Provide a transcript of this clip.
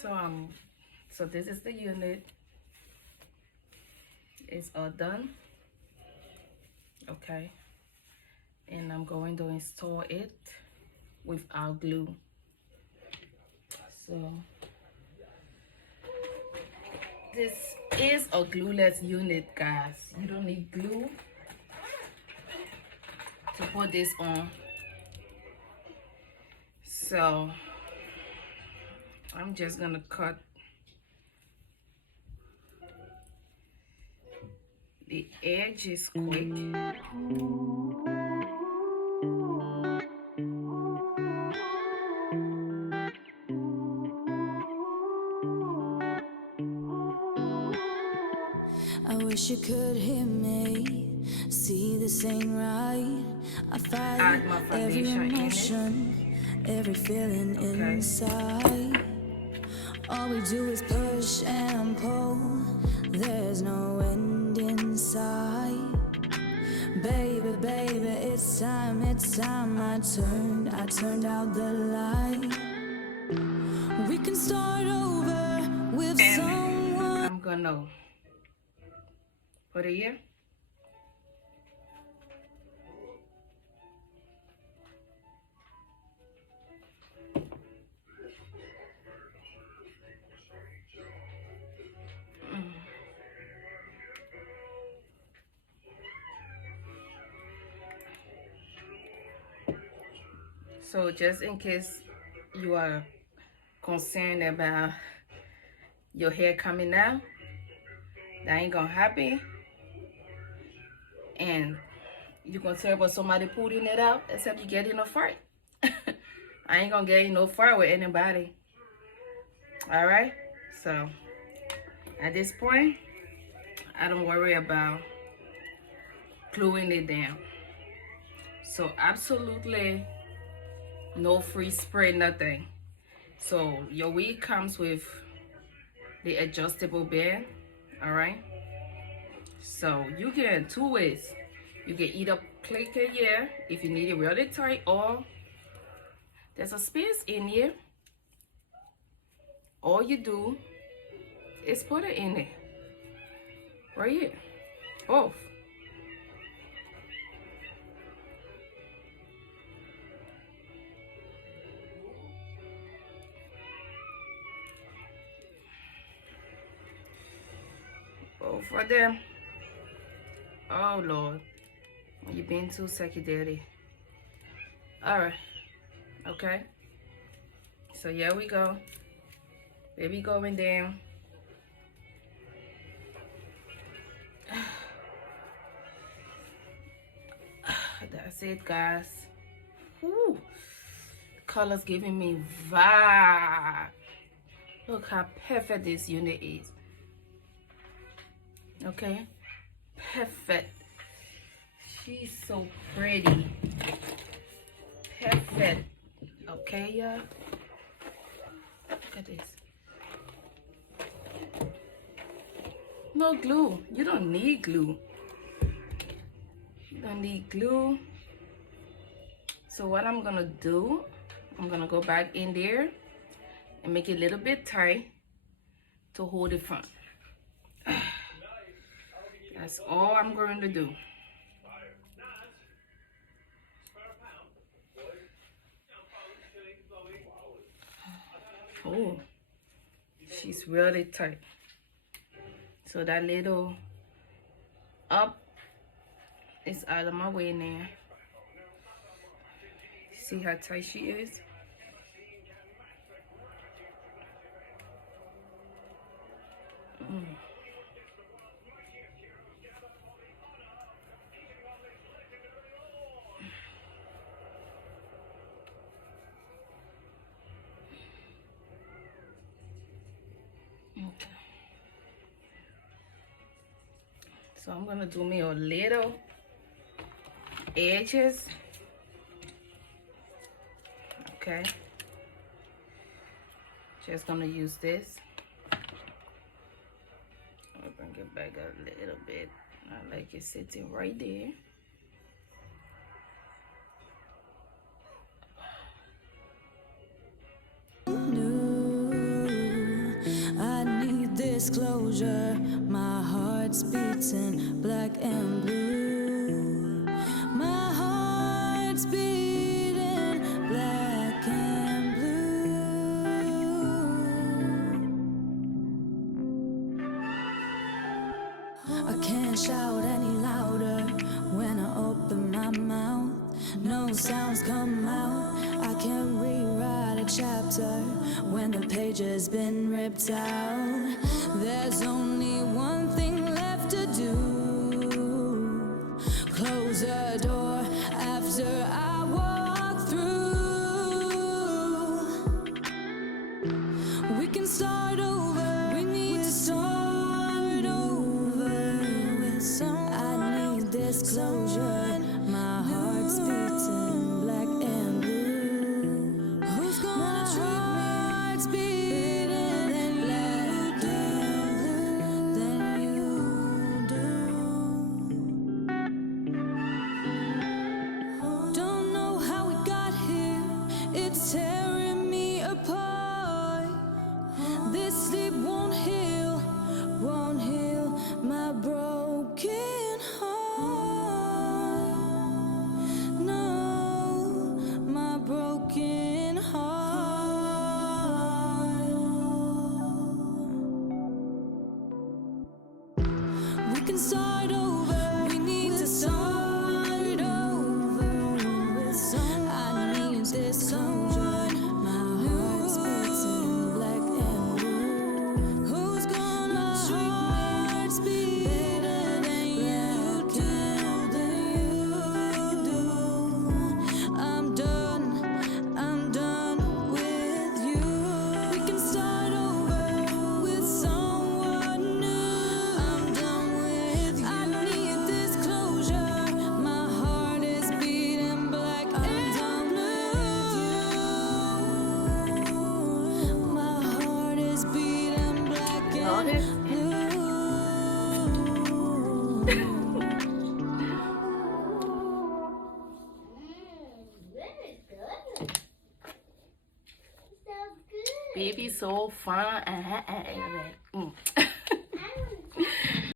So this is the unit. It's all done. Okay. And I'm going to install it without glue. So this is a glueless unit, guys. You don't need glue to put this on. So I'm just gonna cut the edges quick. I wish you could hear me, see this ain't right. I fight Add my every foundation emotion, every feeling Okay. inside. All we do is push and pull, there's no end in sight. Baby, baby, it's time, I turned out the light. We can start over with And someone. I'm gonna put it here. So just in case you are concerned about your hair coming out, that ain't gonna happen. And you're gonna tell about somebody putting it out, except you get in a fight. I ain't gonna get in no fight with anybody. All right? So at this point, I don't worry about gluing it down. So absolutely no free spray, nothing. So your wig comes with the adjustable band. All right? So you can two ways. You can either click it here if you need it really tight, or there's a space in here. All you do is put it in there. Right here. Both. Both of them. Oh Lord. You've been too psychedelic. Alright. Okay. So here we go. Baby going down. That's it, guys. Whew. Color's giving me vibe. Look how perfect this unit is. Okay? Perfect. She's so pretty. Perfect. Okay, y'all? Look at this. No glue. You don't need glue. You don't need glue. So what I'm gonna do, I'm gonna go back in there and make it a little bit tight to hold it front. That's all I'm going to do. Oh, she's really tight. So that little up is out of my way now. See how tight she is? Okay. So I'm gonna do me a little edges. Okay. Just gonna use this. I'll bring it back a little bit. I like it sitting right there. disclosure. My heart's beating black and blue. My heart's beating black and blue. I can't shout any louder when I open my mouth. No sounds come out. I can't rewrite a chapter when the page has been ripped out. There's only one thing left to do. Close the door after I walk through. We can start over. We need to start over with some. I need this closure. My heart's beating black and blue. Who's gonna treat me? Heart's beating black and blue than you do. Don't know how we got here. It's tearing me apart. This sleep won't heal my broken heart. No, my broken heart. We can start over. We need to start over with some. I need this closure. My heart's beating black and blue. Who's gonna treat me? Heart's beating black and blue. I'm done with you. We can start over with someone new. I'm done with you. I need this closure. My heart is beating black and blue. My heart is beating black and blue. Very good. Sounds good. Baby so fine.